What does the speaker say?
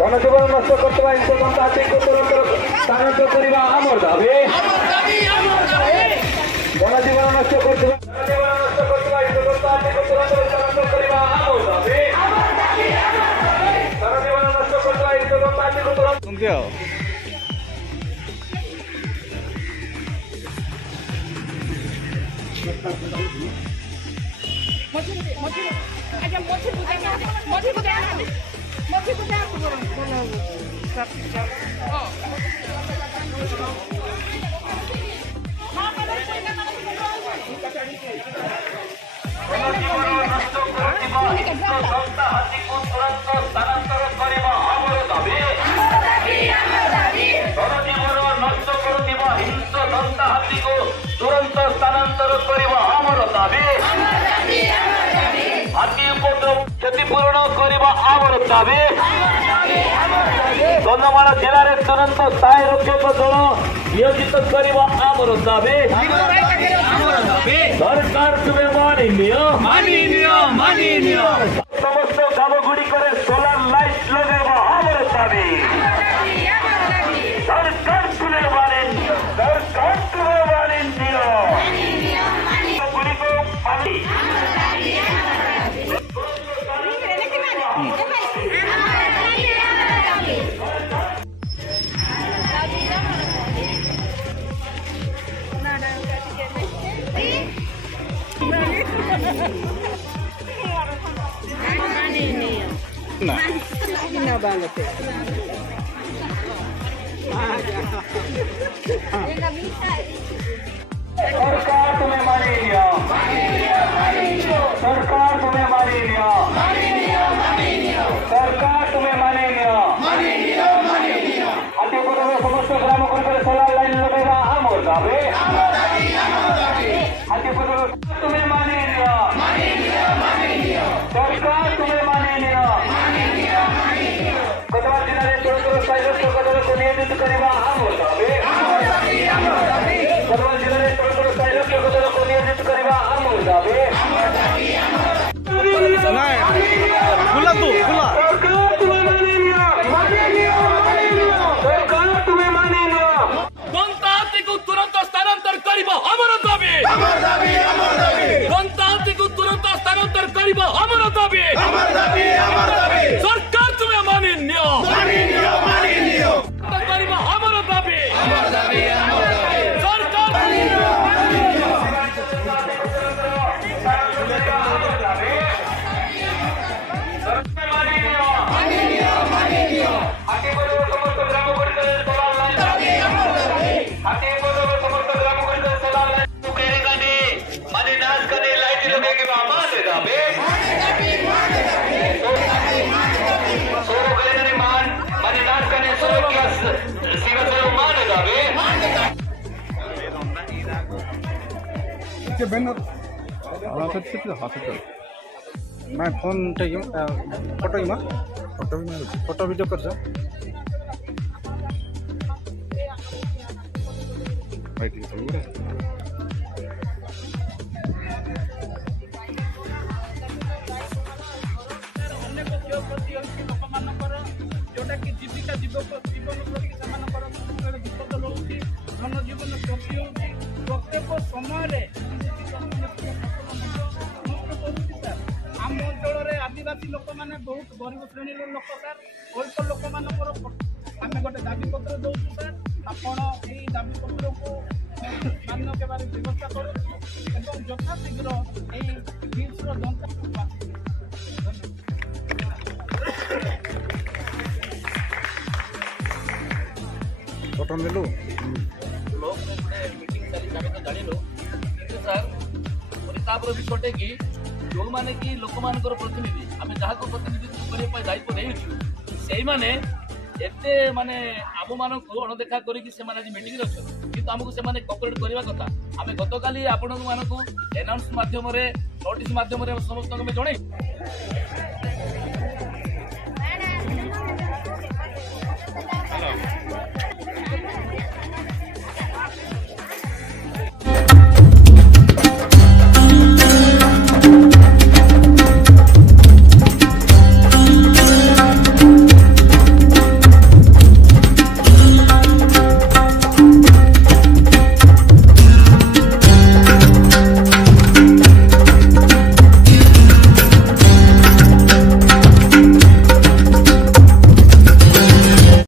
গণজীবন নষ্ট করতে পারে স্থানান্তর করিবা আমার দাবি। গণজীবন নষ্ট করতে तुरंत स्थानांतर करवा आमर दाबी। हाथी उपद्रव क्षतिपूरण करवा आमर दाबी। कंधमाल जिले में तुरंत स्थायी रक्षक दल नियोजित करवा आमर दाबी। सरकार तुम्हें मानी समस्त ग्राम गुड़िक सोलार लाइट लगेगा आमर दाबी। सरकार तुम्हें मानी Nah banget ya. सरकार तुम्हें मानी लिया। सरकार तुम्हें मानी लिया। सरकार तुम्हें मानी लिया। हाथीपुर में समस्त ग्राम सोलार लाइन लगेगा आमर दाबी। हाथीपुर तुम्हें मानी लिया। सरकार तुम्हें मानी लिया। गतवार जिले में तुरंत स्थायी रक्षक दल को नियोजित करवा आमर दाबी। गतवार जिले में तुरंत स्थायी रक्षक दल को नियोजित करवा आमर दाबी। खुला तू खुला सरकार तुम्हें मानी लिया। सरकार तुम्हें मानी लिया। गंताहाती को तुरंत स्थानांतर करवा आमर दाबी। गंताहाती को तुरंत स्थानांतर करवा आमर दाबी। सरकार तुम्हें मानी लिया। करवा आमर दाबी। मैं फोन फोटो फोटो वीडियो कर जोटा कि जीविका जीवन प्रति विपद रोचे जनजीवन क्षति हो प्रत्येक समय आम अंचल आदिवासी लोक मैंने बहुत गरीब श्रेणी लोक सर अल्प लोक मान आम गोटे दाबीपत्र दौर सर आपण यही दाबीपत्र को मान्य के व्यवस्था करूँ यथाशीघ्र फोटो नेलु मीटिंग तो जानिलु सर तापर विषय कि जो मैंने कि लोक मान प्रतिनिधि आम जहाँ प्रतिनिधित्व करने दायित्व देचु से मैंने एते माने आम मान अणदेखा करके मीटिंग अच्छे कि आमको से कॉपरेट करने कथा आम गत काली आपण मानक एनाउंस माध्यम ନୋଟିସ୍ ମାଧ୍ୟମରେ ସମସ୍ତଙ୍କୁ ଆମେ ଜଣେଇ